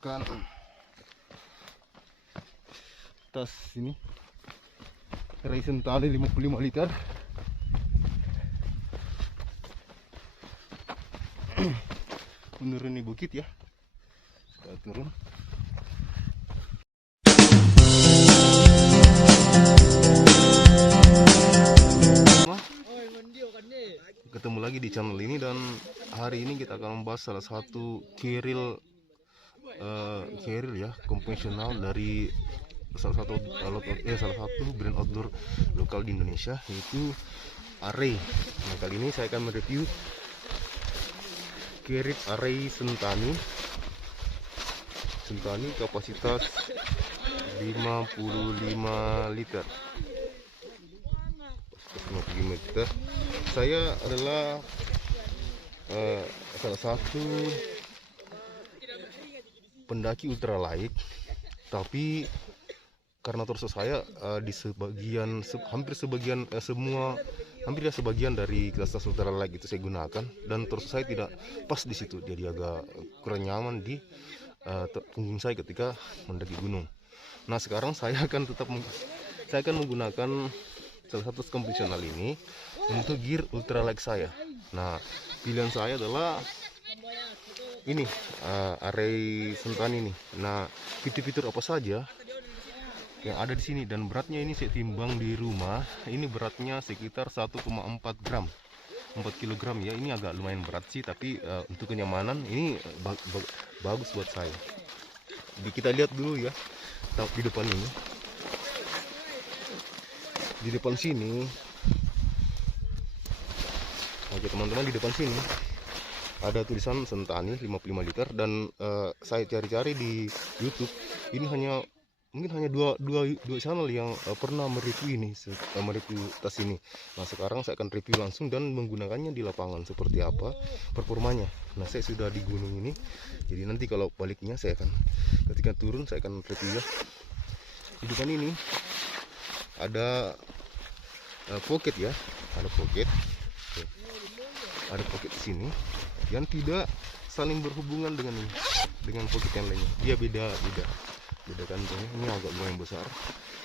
Kan tas ini Ryzen tali 55 liter. Menuruni bukit ya. Kita turun. Ketemu lagi di channel ini, dan hari ini kita akan membahas salah satu carrier ya, konvensional dari salah satu brand outdoor lokal di Indonesia, yaitu Array. Nah, kali ini saya akan mereview carrier Array Sentani kapasitas 55 liter. Saya adalah salah satu pendaki ultralight, tapi karena torso saya di hampir sebagian dari kelas ultralight itu saya gunakan, dan torso saya tidak pas di situ, jadi agak kurang nyaman di punggung saya ketika mendaki gunung. Nah, sekarang saya akan menggunakan salah satu konvensional ini untuk gear ultralight saya. Nah, pilihan saya adalah ini Array Sentani ini. Nah, fitur-fitur apa saja yang ada di sini, dan beratnya ini saya timbang di rumah, ini beratnya sekitar 1,4 gram, 4 kg ya. Ini agak lumayan berat sih, tapi untuk kenyamanan ini bagus buat saya. Jadi kita lihat dulu ya di depan ini. Di depan sini, oke teman-teman, di depan sini ada tulisan Sentani 55 liter, dan saya cari-cari di YouTube, ini mungkin hanya dua channel yang pernah mereview tas ini. Nah, sekarang saya akan review langsung dan menggunakannya di lapangan seperti apa performanya. Nah, saya sudah di gunung ini, jadi nanti kalau baliknya ketika turun saya akan review ya. Di depan ini ada pocket ya, ada pocket di sini yang tidak saling berhubungan dengan pocket yang lainnya. Dia beda kantongnya. Ini agak lumayan besar,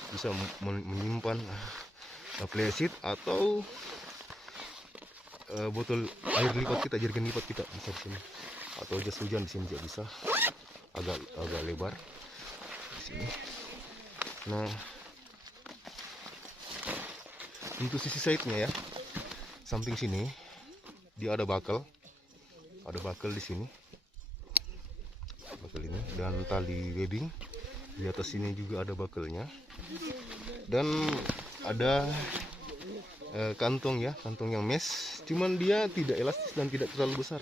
bisa menyimpan playset atau botol air lipat kita, jerigen lipat kita bisa di sini, atau jas hujan di sini juga bisa, agak lebar di sini. Nah, untuk sisi side-nya ya, samping sini dia ada bakel di sini, bakel ini, dan tali webbing. Di atas sini juga ada bakelnya, dan ada kantong yang mesh, cuman dia tidak elastis dan tidak terlalu besar.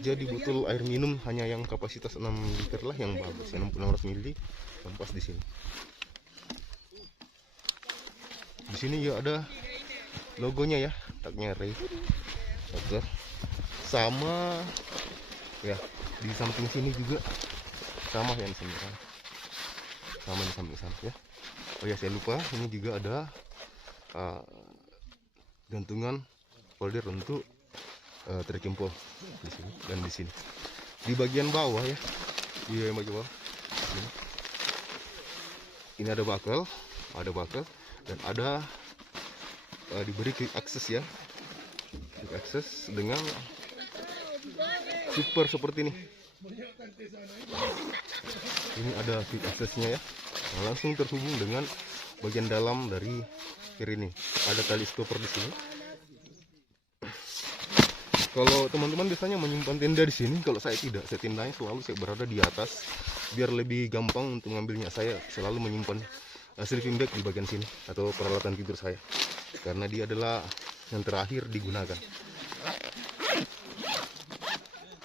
Jadi botol air minum hanya yang kapasitas 6 liter lah yang bagus, 600 ml, yang pas di sini. Di sini juga ada logonya ya, tagnya Array Outdoor. Sama ya, di samping sini juga sama ya, di sini sama di samping sana ya. Oh ya, saya lupa, ini juga ada gantungan folder untuk trekking pole di sini dan di sini. Di bagian bawah ya, bagian bawah ini ada bakel, dan ada diberi quick access ya, quick access dengan super seperti ini. Ini ada quick accessnya ya, langsung terhubung dengan bagian dalam dari kiri ini. Ada tali stopper di sini. Kalau teman-teman biasanya menyimpan tenda di sini, kalau saya tidak, saya tendanya selalu saya berada di atas biar lebih gampang untuk mengambilnya. Saya selalu menyimpan sleeping bag di bagian sini atau peralatan tidur saya, karena dia adalah yang terakhir digunakan.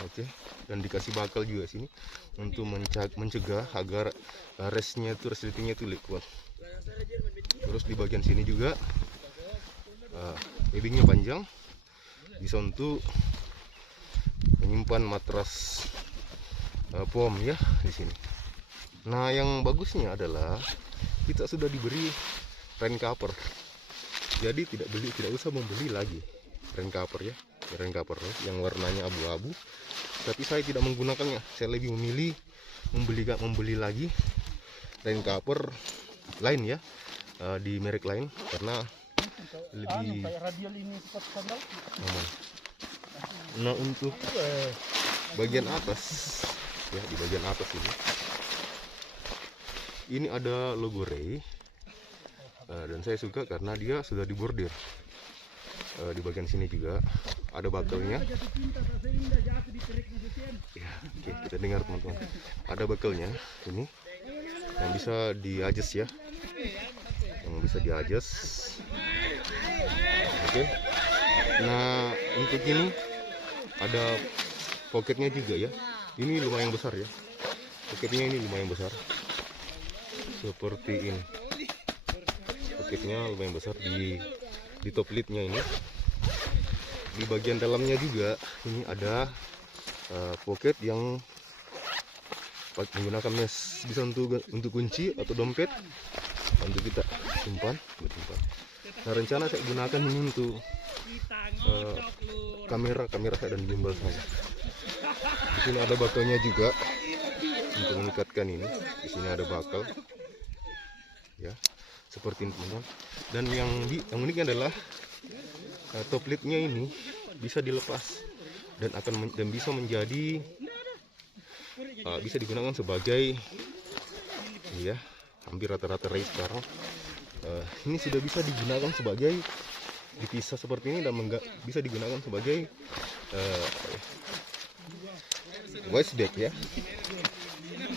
Oke, dan dikasih bakal juga sini untuk mencegah agar resletingnya itu kuat. Terus di bagian sini juga webbingnya panjang, bisa untuk menyimpan matras foam ya di sini. Nah, yang bagusnya adalah kita sudah diberi rain cover, jadi tidak usah membeli lagi rain cover ya, yang warnanya abu-abu. Tapi saya tidak menggunakannya, saya lebih memilih membeli lagi rain cover lain ya, di merek lain karena lebih aman. Nah untuk bagian atas ya, di bagian atas ini ada logo Ray, dan saya suka karena dia sudah dibordir. Di bagian sini juga ada bakelnya ya. Oke, kita dengar teman-teman, ada bakelnya ini yang bisa di-adjust ya, yang bisa di-adjust. Oke, nah untuk ini ada pocketnya juga ya, ini lumayan besar ya, pocketnya ini lumayan besar seperti ini. Pocketnya lumayan besar di top lidnya ini. Di bagian dalamnya juga ini ada pocket yang menggunakan mesh, bisa untuk kunci atau dompet, untuk kita simpan. Nah rencana saya gunakan ini untuk kamera saya dan gimbal saya. Di sini ada bakalnya juga untuk mengikatkan ini. Di sini ada bakal ya, seperti ini teman-teman. Dan yang uniknya adalah top lidnya ini bisa dilepas dan bisa menjadi bisa digunakan sebagai ya, hampir rata-rata Ray sekarang ini sudah bisa digunakan sebagai dipisah seperti ini, dan bisa digunakan sebagai waist bag ya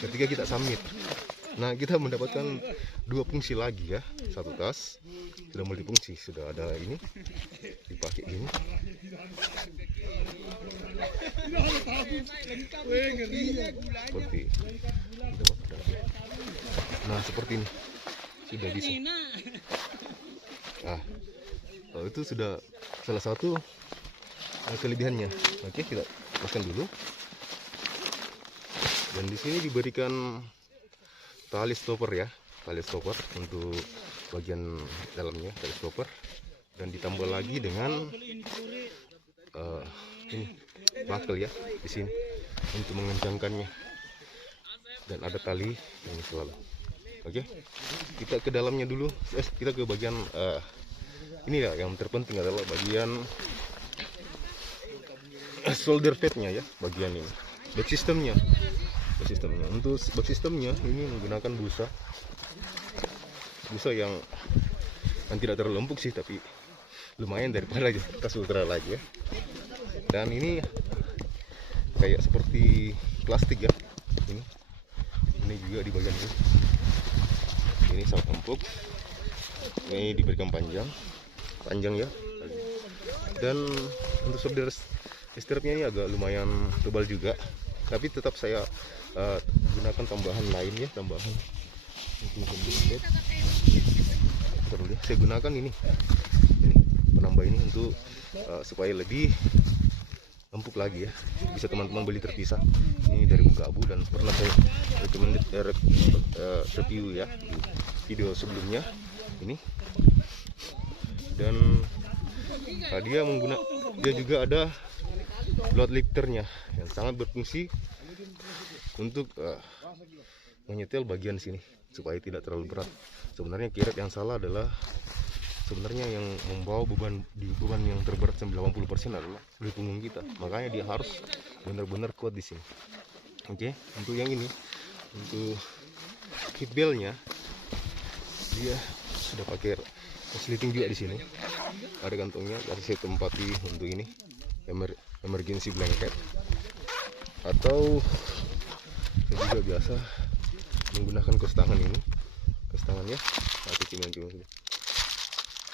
ketika kita summit. Nah kita mendapatkan dua fungsi lagi ya, satu tas sudah multifungsi, sudah ada ini dipakai ini. Seperti nah seperti ini sudah bisa. Nah itu sudah salah satu kelebihannya. Oke, kita pasang dulu. Dan di sini diberikan tali stopper ya, tali stopper untuk bagian dalamnya, tali stopper, dan ditambah lagi dengan ini bakel ya di sini untuk mengencangkannya, dan ada tali ini selalu. Oke, kita ke dalamnya dulu. Kita ke bagian ini ya, yang terpenting adalah bagian solder fetnya ya, bagian ini back systemnya. Untuk back systemnya ini menggunakan busa yang tidak terlalu empuk sih, tapi lumayan daripada tas ultra lagi ya. Dan ini kayak seperti plastik ya, ini juga di bagian ini sangat empuk. Ini diberikan panjang ya, dan untuk solder strapnya ini agak lumayan tebal juga, tapi tetap saya gunakan tambahan lain ya, tambahan untuk saya gunakan ini penambah ini untuk supaya lebih empuk lagi ya. Bisa teman-teman beli terpisah, ini dari Muka Abu, dan pernah saya review ya di video sebelumnya ini. Dan dia juga ada load lifternya yang sangat berfungsi untuk menyetel bagian sini supaya tidak terlalu berat. Sebenarnya kiret yang salah adalah sebenarnya yang membawa beban yang terberat 80% adalah kulit punggung kita, makanya dia harus benar-benar kuat di sini. Oke, untuk yang ini, untuk hip beltnya dia sudah pakai resleting juga di sini, ada kantongnya. Dari saya tempati untuk ini emergency blanket, atau saya juga biasa menggunakan kos tangan ini, kos tangan ya, atau cuma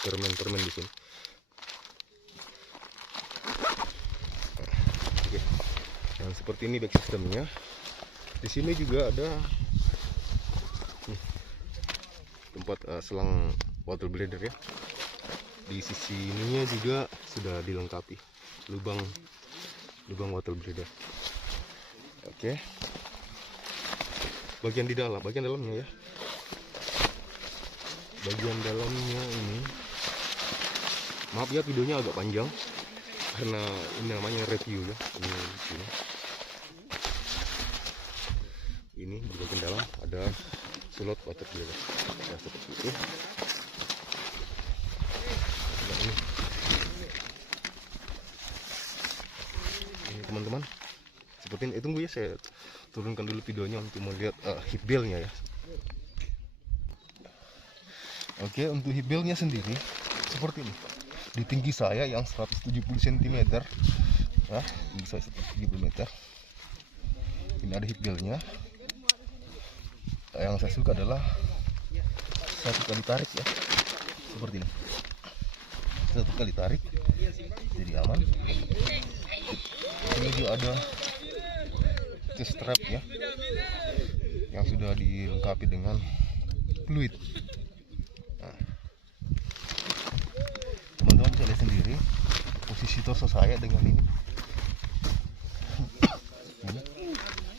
permen di sini. Oke, nah seperti ini back systemnya. Di sini juga ada tempat selang water bladder ya. Di sisi ininya juga sudah dilengkapi lubang water bladder. Oke, bagian dalamnya ya, bagian dalamnya ini, maaf ya videonya agak panjang karena ini namanya review ya. Ini ini di bagian dalam ada slot water heater ya, seperti itu. Nah, ini teman-teman, seperti ini. Tunggu ya, saya turunkan dulu videonya untuk melihat hip bellnya ya. Oke, untuk hip bellnya sendiri seperti ini. Di tinggi saya yang 170 cm ya, tinggi saya 170 meter. Ini ada hip bellnya. Yang saya suka adalah satu kali tarik ya, seperti ini. Satu kali tarik jadi aman. Ini juga ada chest strap ya, yang sudah dilengkapi dengan fluid. Teman-teman bisa lihat sendiri posisi torso saya dengan ini.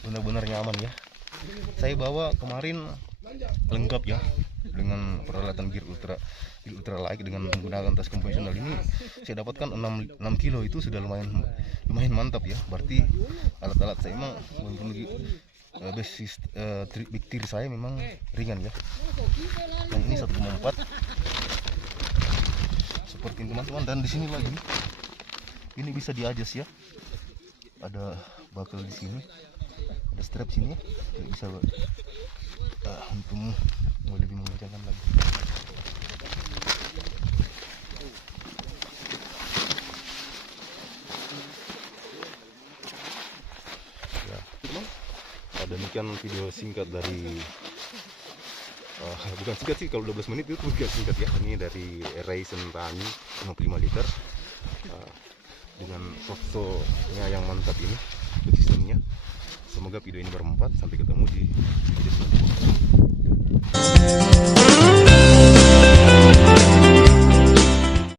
Benar-benar nyaman ya. Saya bawa kemarin lengkap ya, dengan peralatan gear ultra light. Dengan menggunakan tas konvensional ini saya dapatkan 6 kilo, itu sudah lumayan mantap ya. Berarti alat-alat saya memang mempunyai basis big tier saya memang ringan ya. Yang ini 1,4 seperti ini teman-teman. Dan di sini lagi ini bisa di-adjust ya, ada buckle di sini, ada strap sini ya, jadi bisa untuk lebih mengencangkan lagi. Ya, demikian video singkat dari bukan singkat sih, kalau 12 menit itu juga singkat ya. Ini dari Ryzen Tani 55 liter dengan software-nya yang mantap ini, sistemnya. Semoga video ini bermanfaat. Sampai ketemu di